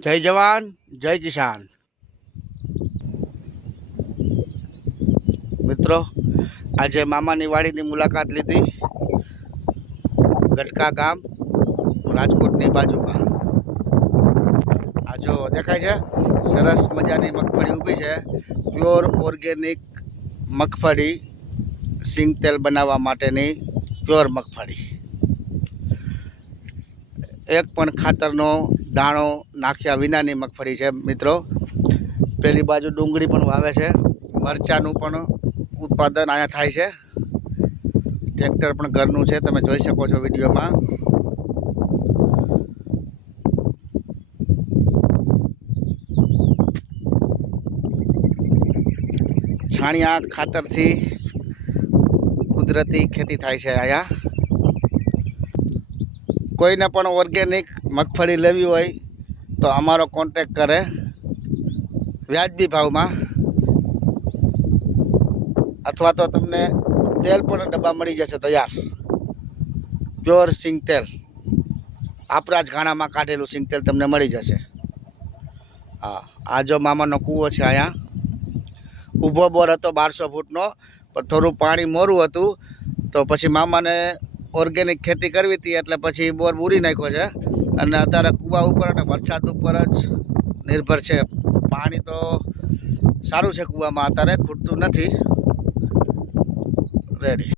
જય જવાન જય કિસાન। મિત્રો આજે મામાની વાડીની મુલાકાત લીધી। ગટકા ગામ રાજકોટની બાજુમાં। આ જો દેખાય છે સરસ મજાની મગફળી ઊભી છે। પ્યોર ઓર્ગેનિક મગફળી, સિંગ તેલ બનાવવા માટેની પ્યોર મગફળી। એક પણ ખાતરનો દાણો નાખ્યા વિનાની મગફળી છે મિત્રો। પેલી બાજુ ડુંગળી પણ વાવે છે, મરચાનું પણ ઉત્પાદન અહીંયા થાય છે। ટ્રેક્ટર પણ ઘરનું છે, તમે જોઈ શકો છો વિડીયોમાં। છાણિયા ખાતરથી કુદરતી ખેતી થાય છે અહીંયા। કોઈને પણ ઓર્ગેનિક મગફળી લેવી હોય તો અમારો કોન્ટેક કરે વ્યાજબી ભાવમાં, અથવા તો તમને તેલ પણ ડબ્બા મળી જશે તૈયાર। પ્યોર સિંગ તેલ, આપણા જ ઘાણામાં કાઢેલું સિંગ તેલ તમને મળી જશે। હા, આ જો મામાનો કૂવો છે અહીંયા। ઊભો બોર હતો 1200 ફૂટનો, પણ થોડું પાણી મોરું હતું તો પછી મામાને ઓર્ગેનિક ખેતી કરવી હતી એટલે પછી બોર બૂરી નાખ્યો છે। અને અત્યારે કૂવા ઉપર અને વરસાદ ઉપર જ નિર્ભર છે। પાણી તો સારું છે કૂવામાં, અત્યારે ખૂટતું નથી। રેડી।